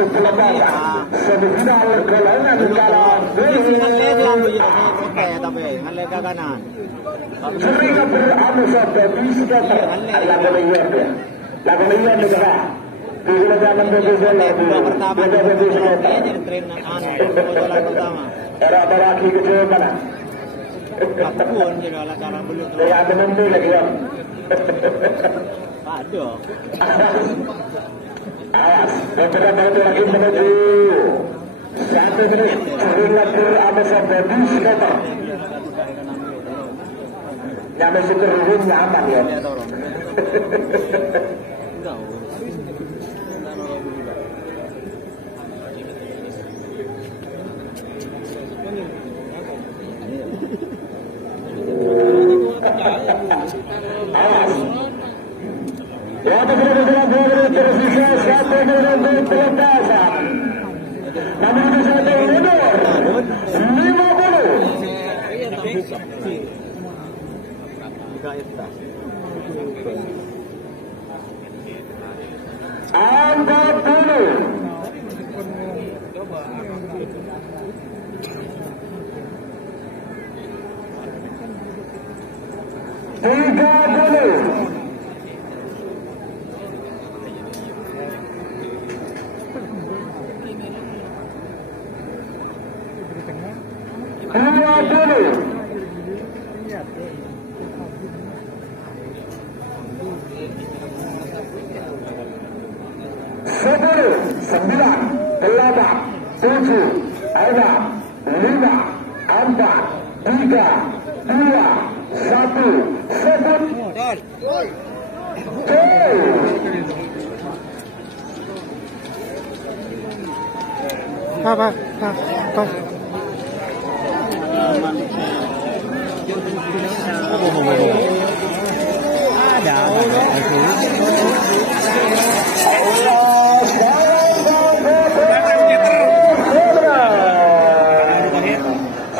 Pamekasan semifinal golongan kalah. Sering beramusan bagi sudah lagu layan negara. Bila zaman pertama era beraki kecil mana? Apapun juga lah cara belum. Saya ada nanti lagi ya. Ada. Awas, beberapa lagi menuju 1 menit. Sering beramusan bagi sudah. Yang masih turun nyaman ya. Awas. Waktu berada tersisa 1 menit Pamekasan. Namun itu saja mundur 50. Angkat dulu. Tiga dulu. Dua dulu. 10, 9, 8, 7, 6, 5, 4, 3, 2, 1, sebut. Pak.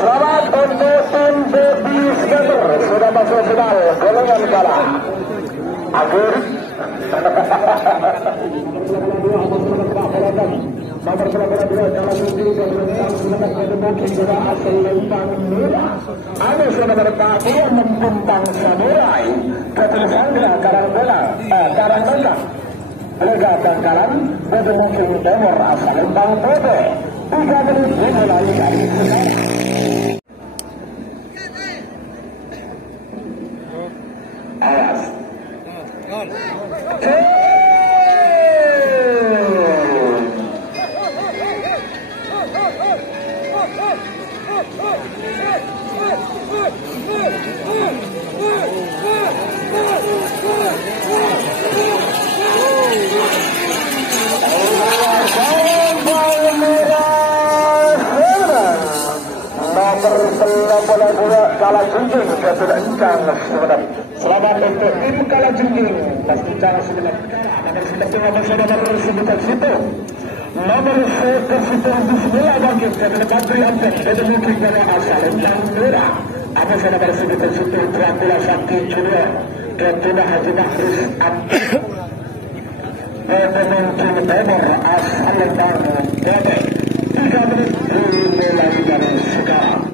Selamat untuk tim Baby Skater sudah masuk final golongan kalah. Akhir nomor 92 dalam uji tentang semangat mendukung juga asal lempang merah. Ada sudah berpati yang mempumpang samurai ketersangka Karapan Lega Bangkalan mendukung nomor asal lempang putih. 3 menit dimulai dari sekarang. Awas. Kalah junjung sudah encang sebenarnya. Selamat untuk tim kalah junjung dan encang sebenarnya. Nomor sebutan situ. Nomor situ Bismillah bangkit dan lebih hampir dan mungkin dari asal encang merah. Apa saya nomor sebutan situ Dracula Sapi Junior dan Tuna Haji Nafris mungkin nomor asal encang merah. 3 menit dimulai dari sekarang.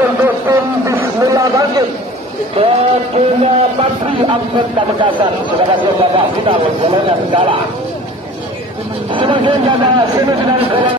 Untuk tim Bismillah bangkit kepunya Patri Angkut Pamekasan sudah masuk babak final golongan kalah. Sebagai ganda semifinal